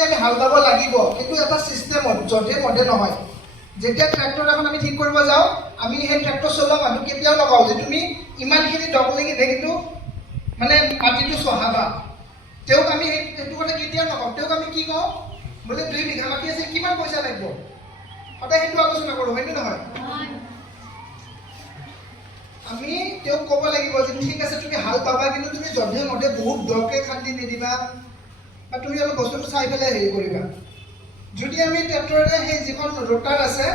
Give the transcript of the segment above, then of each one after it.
যদি আমি হাল বাব লাগিব কিন্তু এটা চিষ্টেমত যধে মধে নহয় যেতিয়া ট্ৰেক্টৰ এখন আমি ঠিক কৰিব যাওঁ আমি সেই ট্ৰেক্টৰ চলোৱা মানুহ কেতিয়াও নকওঁ যে তুমি ইমানখিনি ডক লাগি দে কিন্তু মানে মাটিটো চহাবা তেওঁক আমি সেইটো কথা কেতিয়াও নকওঁ তেওঁক আমি কি কওঁ বোলে 2 বিঘা মাটি আছে কিমান পইচা লাগিব সদায় সেইটো আলোচনা কৰোঁ হয়নে নহয় আমি তেওঁক ক'ব লাগিব যে ঠিক আছে তুমি হাল পাবা কিন্তু তুমি যধে মধে বহুত দকে খান্দি নিদিবা বা তুমি অলপ বস্তুটো চাই পেলাই হেৰি কৰিবা যদি আমি ট্ৰেক্টৰে সেই যিখন ৰোটাৰ আছে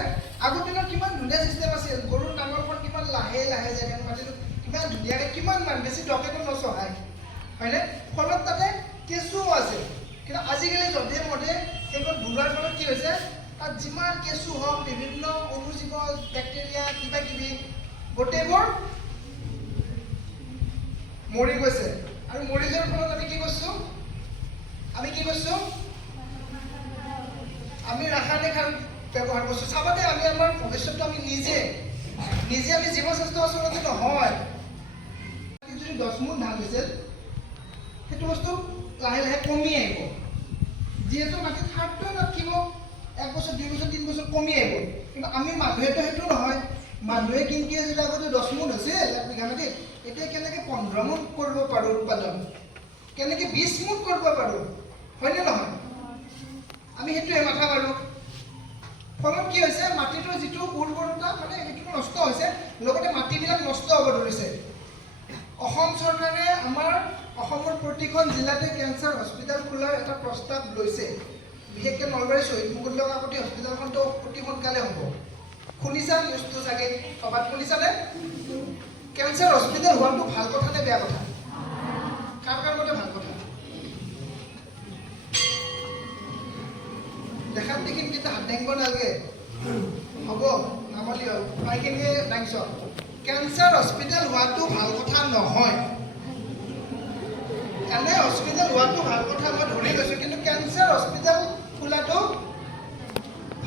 আগৰ দিনত কিমান ধুনীয়া চিষ্টেম আছিল গৰুৰ নাঙলখন কিমান লাহে লাহে যায় মাটিটো কিমান ধুনীয়াকৈ কিমান মান বেছি দকেটো নচহায় হয়নে ফলত তাতে কেঁচুও আছে কিন্তু আজিকালি যধে মধে সেইখন ঘূৰাৰ ফলত কি হৈছে তাত যিমান কেঁচু হওক বিভিন্ন অনুজীৱ বেক্টেৰিয়া কিবা কিবি গোটেইবোৰ মৰি গৈছে আৰু মৰি যোৱাৰ ফলত আমি কি কৰিছোঁ আমি ৰাসায়নিক সাৰ ব্যৱহাৰ কৰিছোঁ চাবাতে আমি আমাৰ ভৱিষ্যতটো আমি নিজে আমি জীৱ স্বাস্থ্য আচলতে নহয় যদি 10 মোন ধান হৈছিল সেইটো বস্তু লাহে লাহে কমি আহিব যিহেতু মাটিত সাৰটোৱে নাথাকিব 1 বছৰ 2 বছৰ 3 বছৰ কমি আহিব কিন্তু আমি মানুহেতো সেইটো নহয় মানুহে কিনকি যদি আগতে 10 মোন হৈছিল 1 বিঘা মাটিত এতিয়া কেনেকৈ 15 মোন কৰিব পাৰোঁ উৎপাদন কেনেকৈ 20 মোন কৰিব পাৰোঁ হয়নে নহয় আমি সেইটোৱে মাথা মাৰোঁ ফলত কি হৈছে মাটিটোৰ যিটো উৰ্বৰতা মানে সেইটো নষ্ট হৈছে লগতে মাটিবিলাক নষ্ট হ'ব ধৰিছে অসম চৰকাৰে আমাৰ অসমৰ প্ৰতিখন জিলাতে কেঞ্চাৰ হস্পিটেল খোলাৰ এটা প্ৰস্তাৱ লৈছে বিশেষকৈ নলবাৰী শ্বহীদ মুকুন্দ কাকতি হস্পিটেলখনটো অতি সোনকালে হ'ব শুনিছা নিউজটো চাগে সভাত শুনিছানে কেঞ্চাৰ হস্পিটেল হোৱাটো ভাল কথা নে বেয়া কথা কাৰ মতে ভাল কথা দেখাত দেখিম কিন্তু হাত দাঙিব নালাগে হ'ব নামালি হ'ল পাইখিনিয়ে দাঙিছ কেঞ্চাৰ হস্পিটেল হোৱাটো ভাল কথা নহয় এনে হস্পিটেল হোৱাটো ভাল কথা মই ধৰি লৈছোঁ কিন্তু কেঞ্চাৰ হস্পিটেল খোলাটো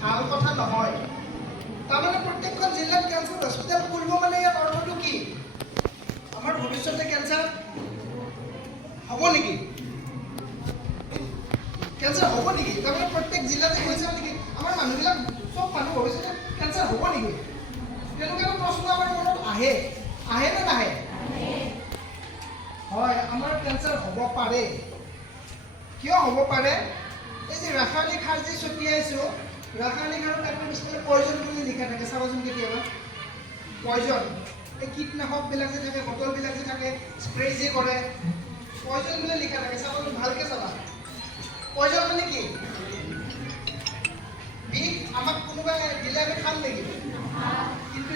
ভাল কথা নহয় তাৰমানে প্ৰত্যেকখন জিলাত কেঞ্চাৰ হস্পিটেল খুলিব মানে ইয়াৰ অৰ্থটো কি আমাৰ ভৱিষ্যতে কেঞ্চাৰ হ'ব নেকি কেঞ্চাৰ হ'ব নেকি তাৰমানে প্ৰত্যেক জিলাতে কেঞ্চাৰ নেকি আমাৰ মানুহবিলাক চব মানুহ ভৱিষ্যতে কেঞ্চাৰ হ'ব নেকি তেনেকুৱা এটা প্ৰশ্ন আমাৰ মনত আহে নে নাহে হয় আমাৰ কেঞ্চাৰ হ'ব পাৰে কিয় হ'ব পাৰে এই যে ৰাসায়নিক সাৰ যে ছটিয়াইছোঁ ৰাসায়নিক সাৰৰ পেকেটৰ পিছফালে পয়জন বুলি লিখা থাকে চাবাচোন কেতিয়াবা পয়জন এই কীটনাশকবিলাক যে থাকে বটলবিলাক যে থাকে স্প্ৰে যে কৰে পয়জন বুলি লিখা থাকে চাবাচোন ভালকৈ চাবা পয়জন মানে কি বিষ আমাক কোনোবাই দিলে আমি খাম নেকি কিন্তু